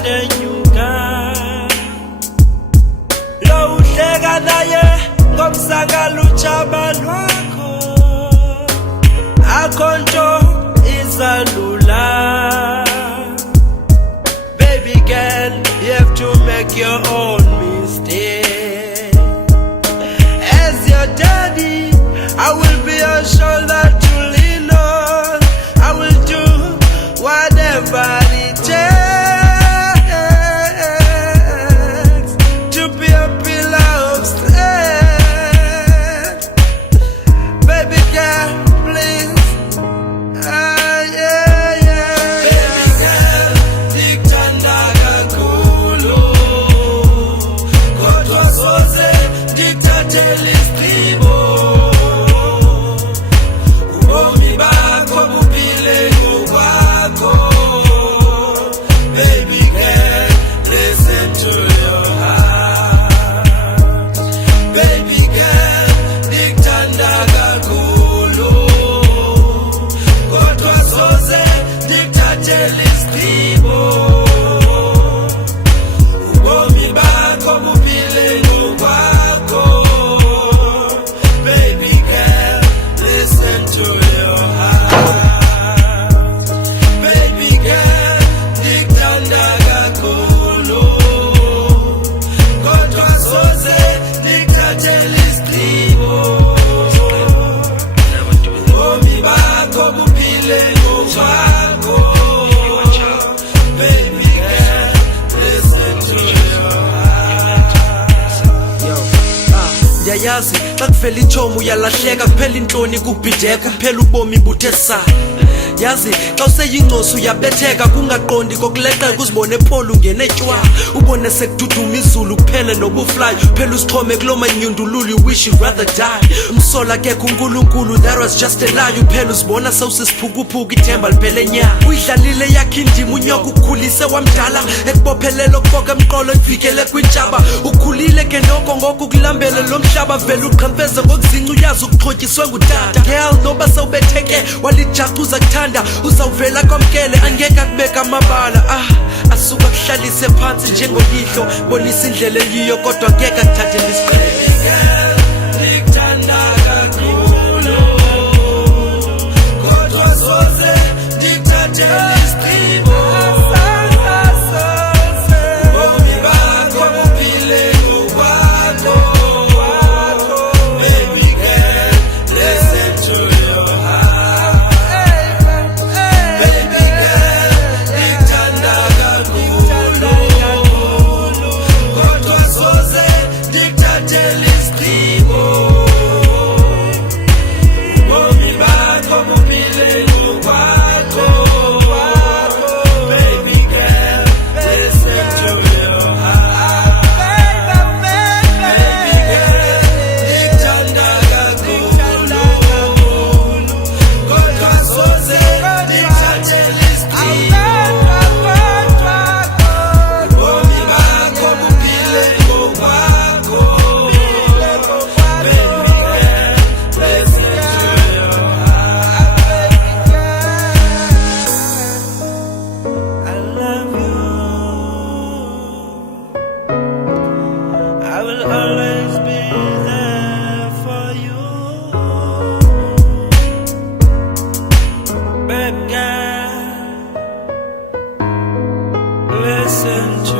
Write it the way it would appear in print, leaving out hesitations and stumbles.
ndenyuka lo uhleka naye ngomsakala ujama lwakho akho nto izalula. Baby girl, you have to make your own mistake. As your daddy, I will be your shoulder to lean on. I will do whatever it takes to be a pillar of strength. Baby girl, please. Baby girl, ndikuthanda kakhulu, kodwa soze ndikuthathele isigqibo. Ubomi bakho buphile ngokwakho. Baby girl, listen to your heart. Baby girl, ndikuthanda kakhulu, kodwa soze ndikuthathele isigqibo. Ubomi bakho buphile ngokwakho. Baby girl, listen to your heart. Baby girl, ndikuthanda kakhulu, kodwa soze ndikuthathele isigqibo. Ubomi bakho buphile ngokwakho. Baby girl, listen to your heart. Ndiyayazi xa kuvela itshomo uyalahleka, kuphela intloni kubhideka, kuphela ubomi buthe saa. Yazi xa useyingcosi uyabetheka, kungaqondi kokuleqeka, uzibone epholo ungene tywala, ubone sekududuma izulu kuphele nobufly, phela usixhome kulo manyundululu, you wish you'd rather die. Umsola kekho unkulunkulu, that was just a lie, uphela uzibona sewusisiphukuphuku, ithemba liphele nya. Uyidlalile yakho indima, unyoka ukhulise wamdala, ekubophelele okufoka emqolo ekuvikele kwintshaba. Ukhulile ke noko ngoku kulambele lo mhlaba, vele uqhampeze ngokuzingca, uyazi ukuxhotyiswe ngutata. Girl noba sewubetheke walijacuza kuthanda, uzawuvela kwamkele, angeke akubeka amabala. Asuka kuhlalise phansi njengoyihlo, bonisa indlela eyiyo kodwa angeke akuthathele isigqibo. Ndikuthanda kakhulu, kodwa soze ndikuthathele isigqibo. Ubomi bakho buphile ngokwakho. Baby girl, listen to your heart. Baby girl, ndikuthanda kakhulu, kodwa soze ndikuthathele isigqibo. Ubomi bakho buphile ngokwakho. Baby girl, listen to your heart. Baby girl, ndikuthanda kakhulu, kodwa soze ndikuthathele isigqibo. Ubomi bakho buphile ngokwakho. Baby girl, listen to your heart. I love you. I will always be there for you. Baby girl, listen to